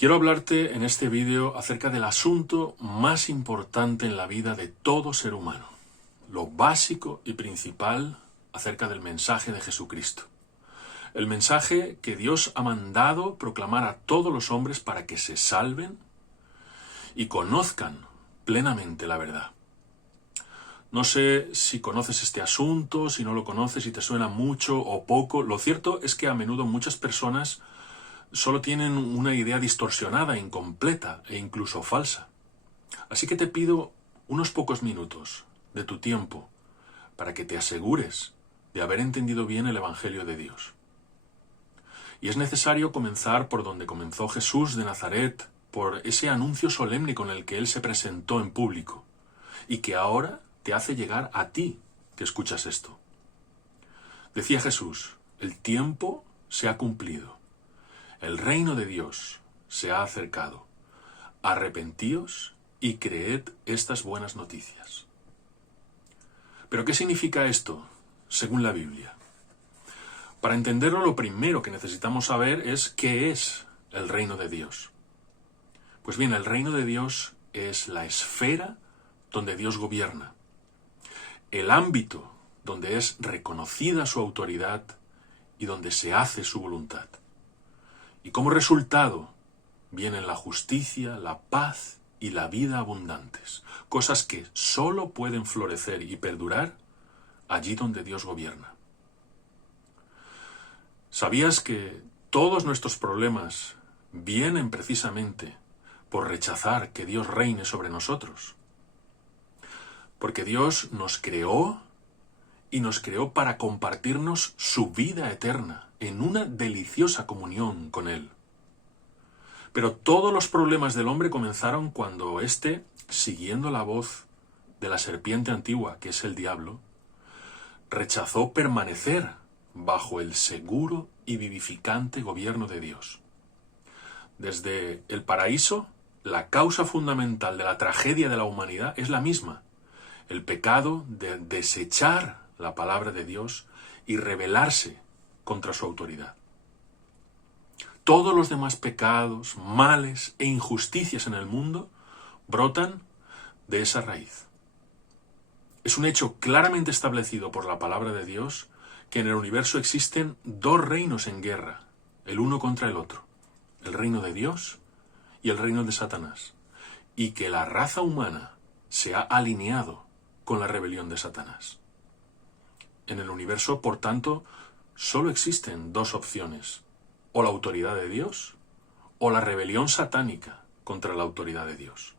Quiero hablarte en este vídeo acerca del asunto más importante en la vida de todo ser humano, lo básico y principal acerca del mensaje de Jesucristo. El mensaje que Dios ha mandado proclamar a todos los hombres para que se salven y conozcan plenamente la verdad. No sé si conoces este asunto, si no lo conoces, si te suena mucho o poco. Lo cierto es que a menudo muchas personas solo tienen una idea distorsionada, incompleta e incluso falsa. Así que te pido unos pocos minutos de tu tiempo para que te asegures de haber entendido bien el Evangelio de Dios. Y es necesario comenzar por donde comenzó Jesús de Nazaret, por ese anuncio solemne con el que Él se presentó en público, y que ahora te hace llegar a ti que escuchas esto. Decía Jesús: el tiempo se ha cumplido, el reino de Dios se ha acercado. Arrepentíos y creed estas buenas noticias. ¿Pero qué significa esto, según la Biblia? Para entenderlo, lo primero que necesitamos saber es qué es el reino de Dios. Pues bien, el reino de Dios es la esfera donde Dios gobierna, el ámbito donde es reconocida su autoridad y donde se hace su voluntad. Y como resultado vienen la justicia, la paz y la vida abundantes, cosas que solo pueden florecer y perdurar allí donde Dios gobierna. ¿Sabías que todos nuestros problemas vienen precisamente por rechazar que Dios reine sobre nosotros? Porque Dios nos creó y nos creó para compartirnos su vida eterna en una deliciosa comunión con Él. Pero todos los problemas del hombre comenzaron cuando éste, siguiendo la voz de la serpiente antigua, que es el diablo, rechazó permanecer bajo el seguro y vivificante gobierno de Dios. Desde el paraíso, la causa fundamental de la tragedia de la humanidad es la misma: el pecado de desechar la palabra de Dios y rebelarse contra su autoridad. Todos los demás pecados, males e injusticias en el mundo brotan de esa raíz. Es un hecho claramente establecido por la palabra de Dios que en el universo existen dos reinos en guerra, el uno contra el otro, el reino de Dios y el reino de Satanás, y que la raza humana se ha alineado con la rebelión de Satanás. En el universo, por tanto, solo existen dos opciones: o la autoridad de Dios o la rebelión satánica contra la autoridad de Dios.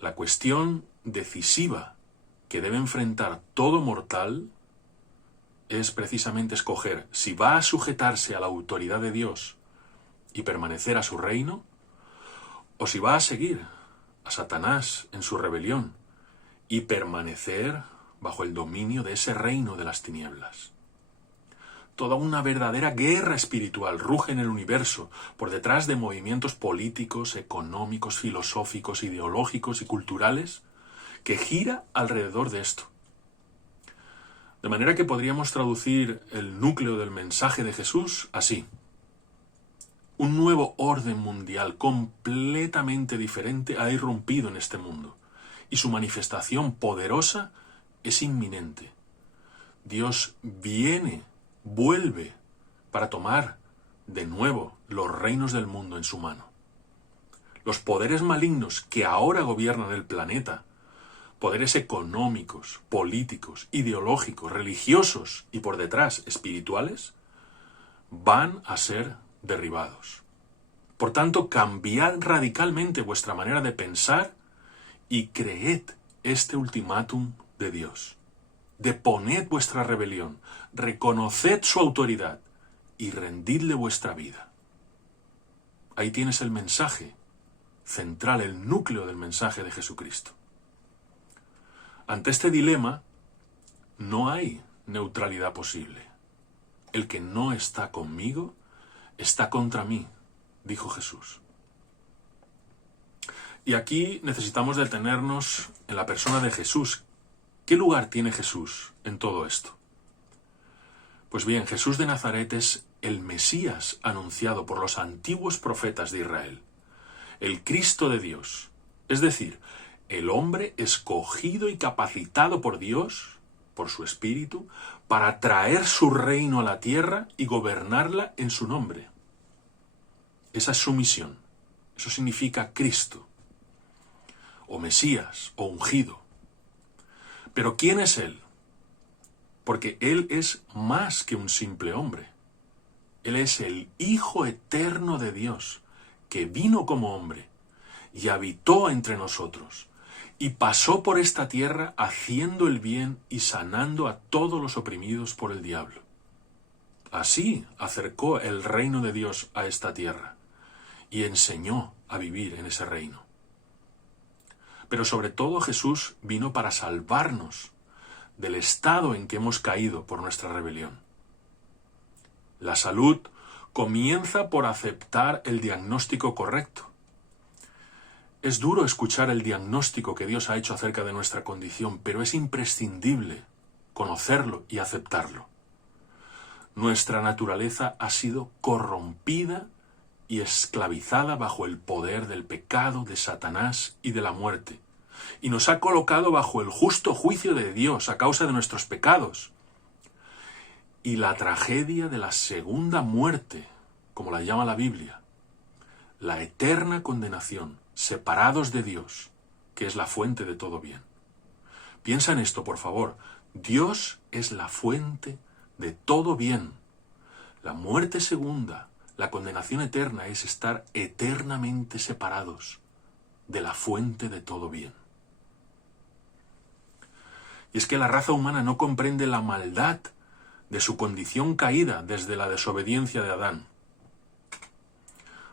La cuestión decisiva que debe enfrentar todo mortal es precisamente escoger si va a sujetarse a la autoridad de Dios y permanecer a su reino, o si va a seguir a Satanás en su rebelión y permanecer bajo el dominio de ese reino de las tinieblas. Toda una verdadera guerra espiritual ruge en el universo por detrás de movimientos políticos, económicos, filosóficos, ideológicos y culturales que gira alrededor de esto. De manera que podríamos traducir el núcleo del mensaje de Jesús así: un nuevo orden mundial completamente diferente ha irrumpido en este mundo, y su manifestación poderosa es inminente. Dios vuelve para tomar de nuevo los reinos del mundo en su mano. Los poderes malignos que ahora gobiernan el planeta, poderes económicos, políticos, ideológicos, religiosos y por detrás espirituales, van a ser derribados. Por tanto, cambiad radicalmente vuestra manera de pensar y creed este ultimátum de Dios. Deponed vuestra rebelión, reconoced su autoridad y rendidle vuestra vida. Ahí tienes el mensaje central, el núcleo del mensaje de Jesucristo. Ante este dilema, no hay neutralidad posible. El que no está conmigo, está contra mí, dijo Jesús. Y aquí necesitamos detenernos en la persona de Jesús. ¿Qué lugar tiene Jesús en todo esto? Pues bien, Jesús de Nazaret es el Mesías anunciado por los antiguos profetas de Israel, el Cristo de Dios, es decir, el hombre escogido y capacitado por Dios, por su Espíritu, para traer su reino a la tierra y gobernarla en su nombre. Esa es su misión. Eso significa Cristo, o Mesías, o ungido. Pero ¿quién es Él? Porque Él es más que un simple hombre. Él es el Hijo eterno de Dios, que vino como hombre y habitó entre nosotros, y pasó por esta tierra haciendo el bien y sanando a todos los oprimidos por el diablo. Así acercó el reino de Dios a esta tierra y enseñó a vivir en ese reino. Pero sobre todo Jesús vino para salvarnos del estado en que hemos caído por nuestra rebelión. La salud comienza por aceptar el diagnóstico correcto. Es duro escuchar el diagnóstico que Dios ha hecho acerca de nuestra condición, pero es imprescindible conocerlo y aceptarlo. Nuestra naturaleza ha sido corrompida y esclavizada bajo el poder del pecado, de Satanás y de la muerte, y nos ha colocado bajo el justo juicio de Dios a causa de nuestros pecados. Y la tragedia de la segunda muerte, como la llama la Biblia, la eterna condenación, separados de Dios, que es la fuente de todo bien. Piensa en esto, por favor. Dios es la fuente de todo bien. La muerte segunda, la condenación eterna, es estar eternamente separados de la fuente de todo bien. Y es que la raza humana no comprende la maldad de su condición caída desde la desobediencia de Adán.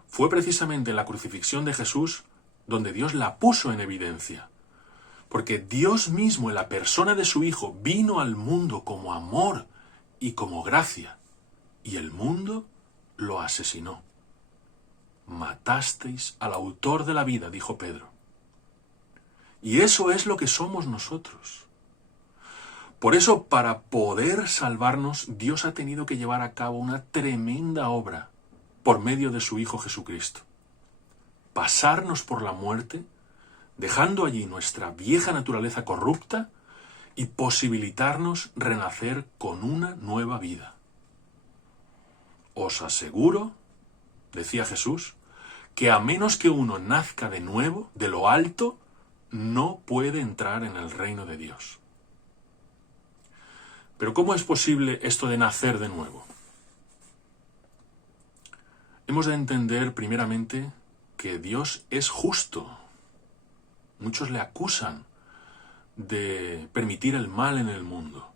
Fue precisamente en la crucifixión de Jesús donde Dios la puso en evidencia, porque Dios mismo en la persona de su Hijo vino al mundo como amor y como gracia, y el mundo lo asesinó. Matasteis al autor de la vida, dijo Pedro. Y eso es lo que somos nosotros. Por eso, para poder salvarnos, Dios ha tenido que llevar a cabo una tremenda obra por medio de su Hijo Jesucristo. Pasarnos por la muerte, dejando allí nuestra vieja naturaleza corrupta y posibilitarnos renacer con una nueva vida. Os aseguro, decía Jesús, que a menos que uno nazca de nuevo, de lo alto, no puede entrar en el reino de Dios. Pero ¿cómo es posible esto de nacer de nuevo? Hemos de entender primeramente que Dios es justo. Muchos le acusan de permitir el mal en el mundo.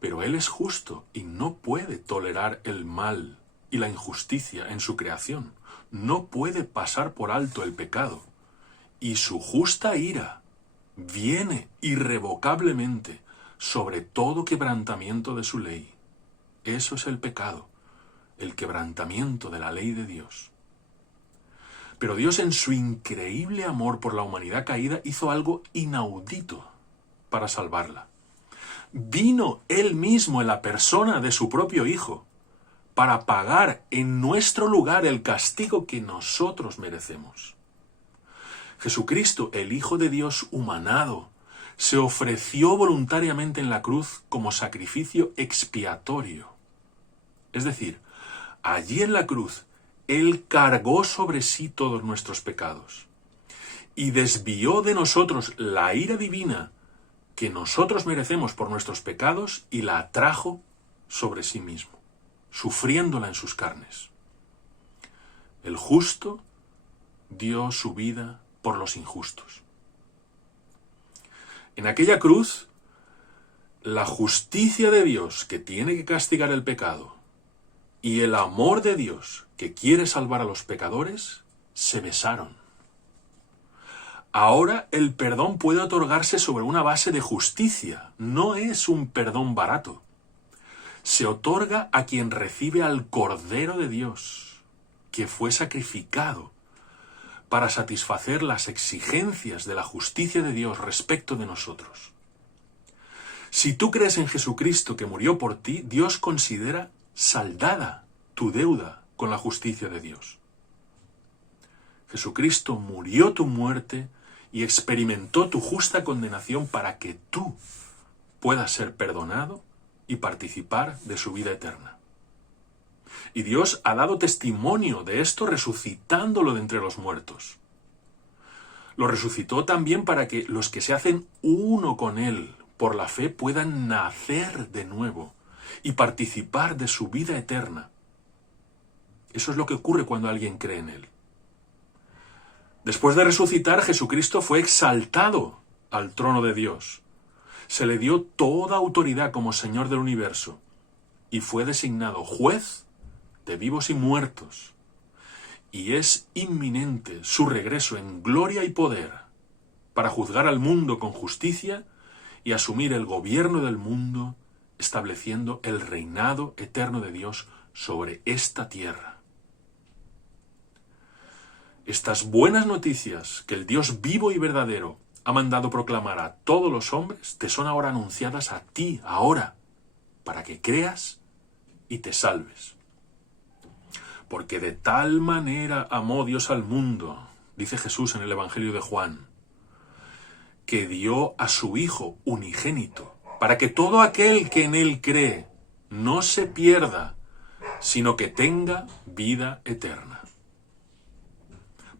Pero Él es justo y no puede tolerar el mal y la injusticia en su creación. No puede pasar por alto el pecado. Y su justa ira viene irrevocablemente sobre todo quebrantamiento de su ley. Eso es el pecado, el quebrantamiento de la ley de Dios. Pero Dios, en su increíble amor por la humanidad caída, hizo algo inaudito para salvarla. Vino Él mismo en la persona de su propio Hijo para pagar en nuestro lugar el castigo que nosotros merecemos. Jesucristo, el Hijo de Dios humanado, se ofreció voluntariamente en la cruz como sacrificio expiatorio. Es decir, allí en la cruz, Él cargó sobre sí todos nuestros pecados y desvió de nosotros la ira divina que nosotros merecemos por nuestros pecados y la atrajo sobre sí mismo, sufriéndola en sus carnes. El justo dio su vida por los injustos. En aquella cruz, la justicia de Dios, que tiene que castigar el pecado, y el amor de Dios, que quiere salvar a los pecadores, se besaron. Ahora el perdón puede otorgarse sobre una base de justicia. No es un perdón barato. Se otorga a quien recibe al Cordero de Dios, que fue sacrificado para satisfacer las exigencias de la justicia de Dios respecto de nosotros. Si tú crees en Jesucristo que murió por ti, Dios considera saldada tu deuda con la justicia de Dios. Jesucristo murió tu muerte y experimentó tu justa condenación para que tú puedas ser perdonado y participar de su vida eterna. Y Dios ha dado testimonio de esto resucitándolo de entre los muertos. Lo resucitó también para que los que se hacen uno con Él por la fe puedan nacer de nuevo y participar de su vida eterna. Eso es lo que ocurre cuando alguien cree en Él. Después de resucitar, Jesucristo fue exaltado al trono de Dios. Se le dio toda autoridad como Señor del universo y fue designado juez de vivos y muertos. Y es inminente su regreso en gloria y poder para juzgar al mundo con justicia y asumir el gobierno del mundo, estableciendo el reinado eterno de Dios sobre esta tierra. Estas buenas noticias que el Dios vivo y verdadero ha mandado proclamar a todos los hombres te son ahora anunciadas a ti, ahora, para que creas y te salves. Porque de tal manera amó Dios al mundo, dice Jesús en el Evangelio de Juan, que dio a su Hijo unigénito, para que todo aquel que en Él cree no se pierda, sino que tenga vida eterna.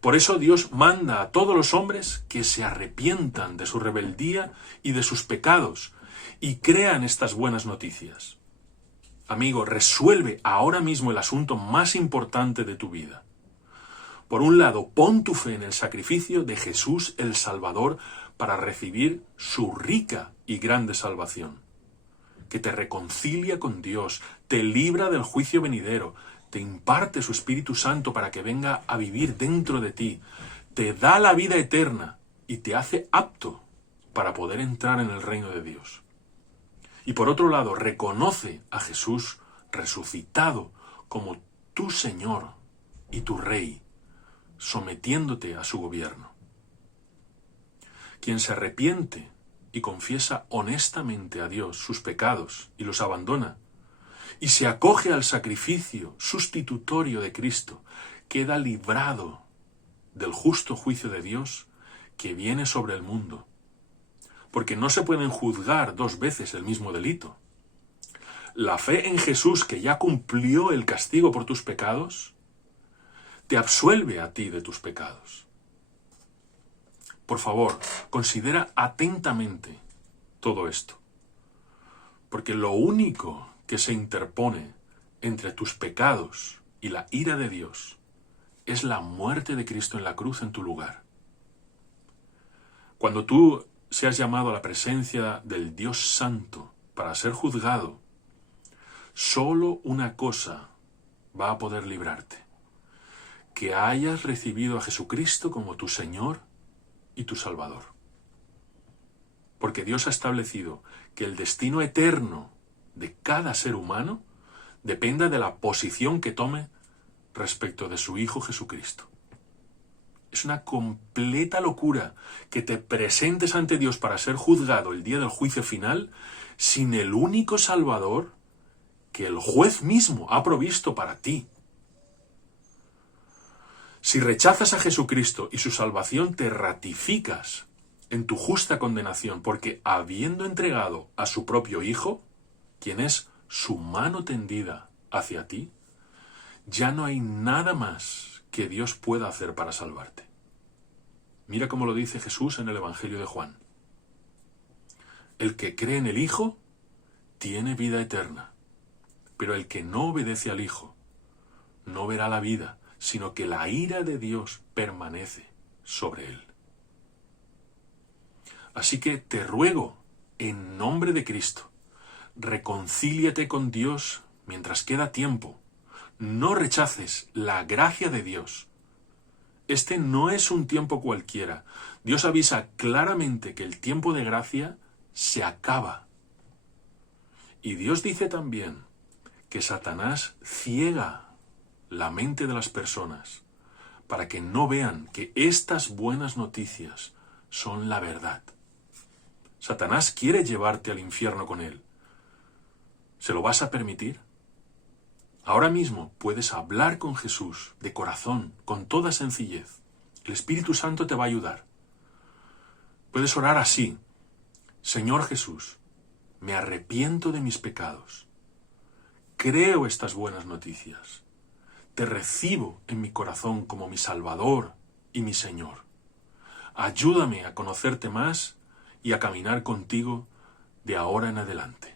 Por eso Dios manda a todos los hombres que se arrepientan de su rebeldía y de sus pecados y crean estas buenas noticias. Amigo, resuelve ahora mismo el asunto más importante de tu vida. Por un lado, pon tu fe en el sacrificio de Jesús el Salvador para recibir su rica y grande salvación, que te reconcilia con Dios, te libra del juicio venidero, te imparte su Espíritu Santo para que venga a vivir dentro de ti, te da la vida eterna y te hace apto para poder entrar en el reino de Dios. Y por otro lado, reconoce a Jesús resucitado como tu Señor y tu Rey, sometiéndote a su gobierno. Quien se arrepiente y confiesa honestamente a Dios sus pecados y los abandona, y se acoge al sacrificio sustitutorio de Cristo, queda librado del justo juicio de Dios que viene sobre el mundo. Porque no se pueden juzgar dos veces el mismo delito. La fe en Jesús, que ya cumplió el castigo por tus pecados, te absuelve a ti de tus pecados. Por favor, considera atentamente todo esto. Porque lo único que se interpone entre tus pecados y la ira de Dios es la muerte de Cristo en la cruz en tu lugar. Cuando tú seas llamado a la presencia del Dios Santo para ser juzgado, solo una cosa va a poder librarte: que hayas recibido a Jesucristo como tu Señor y tu Salvador. Porque Dios ha establecido que el destino eterno de cada ser humano dependa de la posición que tome respecto de su Hijo Jesucristo. Es una completa locura que te presentes ante Dios para ser juzgado el día del juicio final sin el único Salvador que el juez mismo ha provisto para ti. Si rechazas a Jesucristo y su salvación, te ratificas en tu justa condenación, porque habiendo entregado a su propio Hijo, quien es su mano tendida hacia ti, ya no hay nada más que Dios pueda hacer para salvarte. Mira cómo lo dice Jesús en el Evangelio de Juan. El que cree en el Hijo tiene vida eterna, pero el que no obedece al Hijo no verá la vida, sino que la ira de Dios permanece sobre él. Así que te ruego, en nombre de Cristo, reconcíliate con Dios mientras queda tiempo. No rechaces la gracia de Dios. Este no es un tiempo cualquiera. Dios avisa claramente que el tiempo de gracia se acaba. Y Dios dice también que Satanás ciega la mente de las personas para que no vean que estas buenas noticias son la verdad. Satanás quiere llevarte al infierno con él. ¿Se lo vas a permitir? Ahora mismo puedes hablar con Jesús de corazón, con toda sencillez. El Espíritu Santo te va a ayudar. Puedes orar así: Señor Jesús, me arrepiento de mis pecados. Creo estas buenas noticias. Te recibo en mi corazón como mi Salvador y mi Señor. Ayúdame a conocerte más y a caminar contigo de ahora en adelante.